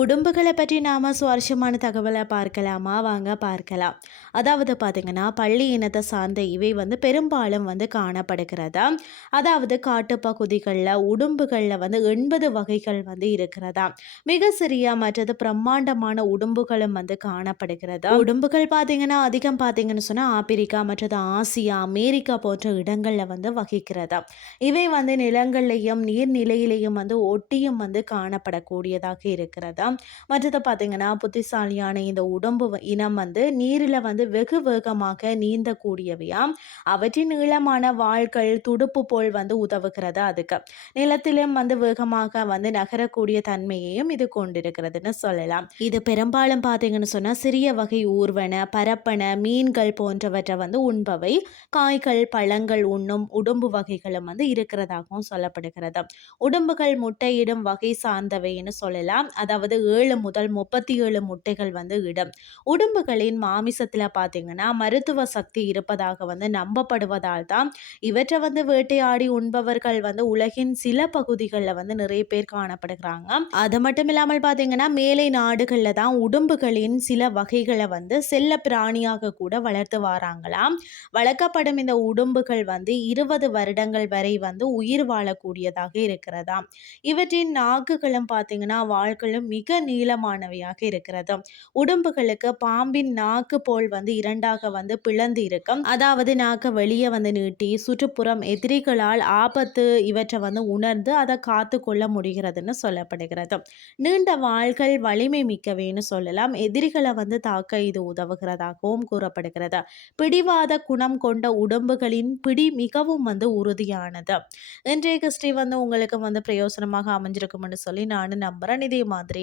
உடம்புகளை பற்றி நாம் சுவாரஸ்யமான தகவலை பார்க்கலாமா? வாங்க பார்க்கலாம். அதாவது பார்த்திங்கன்னா பள்ளி இனத்தை சார்ந்த இவை வந்து பெரும்பாலும் வந்து காணப்படுகிறதா? அதாவது காட்டுப்பகுதிகளில் உடும்புகளில் வந்து எண்பது வகைகள் வந்து இருக்கிறதா? மிக சிறிய மற்றது பிரம்மாண்டமான உடும்புகளும் வந்து காணப்படுகிறதா? உடும்புகள் பார்த்திங்கன்னா அதிகம் பார்த்திங்கன்னு சொன்னால் ஆப்பிரிக்கா மற்றது ஆசியா அமெரிக்கா போன்ற இடங்களில் வந்து வகிக்கிறதா? இவை வந்து நிலங்கள்லையும் நீர்நிலையிலையும் வந்து ஒட்டியும் வந்து காணப்படக்கூடியதாக இருக்கிறதா? மற்றது பார்த்தீங்கன்னா புத்திசாலியான இந்த உடம்பு இனம் வந்து நீரில் வந்து வெகு வேகமாக நீந்தக்கூடியவையா? அவற்றின் நீளமான வாள்கள் துடுப்பு போல் வந்து உதவுகிறது அதுக்கு? நிலத்திலும் வந்து வேகமாக வந்து நகரக்கூடிய தன்மையையும் இது கொண்டிருக்கிறதுன்னு சொல்லலாம். இது பெரும்பாலும் பார்த்தீங்கன்னு சொன்னால் சிறிய வகை ஊர்வன பரப்பன மீன்கள் போன்றவற்றை வந்து உண்பவை. காய்கள் பழங்கள் உண்ணும் உடம்பு வகைகளும் வந்து இருக்கிறதாகவும் சொல்லப்படுகிறது. உடம்புகள் முட்டையிடும் வகை சார்ந்தவைன்னு சொல்லலாம். அதாவது ஏழு முதல் முப்பத்தி ஏழு முட்டைகள் வந்து இடும். உடம்புகளின் மாமிசத்தில் பார்த்தீங்கன்னா மருத்துவ சக்தி இருப்பதாக வந்து நம்பப்படுவதால் தான் இவற்றை வந்து வேட்டையாடி உண்பவர்கள் வந்து உலகின் சில பகுதிகளில் வந்து நிறைய பேர் காணப்படுகிறாங்க. அது மட்டும் இல்லாமல் பார்த்தீங்கன்னா மேலை நாடுகளில் தான் உடம்புகளின் சில வகைகளை வந்து செல்ல பிராணியாக கூட வளர்த்து வராங்களாம். வளர்க்கப்படும் இந்த உடம்புகள் வந்து இருபது வருடங்கள் வரை வந்து உயிர் வாழக்கூடியதாக இருக்கிறதாம். இவற்றின் நாக்குகளும் பார்த்தீங்கன்னா வாழ்களும் மிக நீளமானவையாக இருக்கிறது. உடம்புகளுக்கு பாம்பின் நாக்கு போல் வந்து இரண்டாக வந்து பிளந்து இருக்கும். அதாவது நாக்கை வெளியே வந்து நீட்டி சுற்றுப்புறம் எதிரிகளால் ஆபத்து இவற்றை வந்து உணர்ந்து அதை காத்து கொள்ள முடிகிறதுன்னு சொல்லப்படுகிறது. நீண்ட வாள்கள் வலிமை மிக்கவைன்னு சொல்லலாம். எதிரிகளை வந்து தாக்க இது உதவுகிறதாகவும் கூறப்படுகிறது. பிடிவாத குணம் கொண்ட உடம்புகளின் பிடி மிகவும் வந்து உறுதியானது. இன்றைய கிறிஸ்டி வந்து உங்களுக்கு வந்து பிரயோசனமாக அமைஞ்சிருக்கும்னு சொல்லி நான் நம்புகிறேன் இதே மாதிரி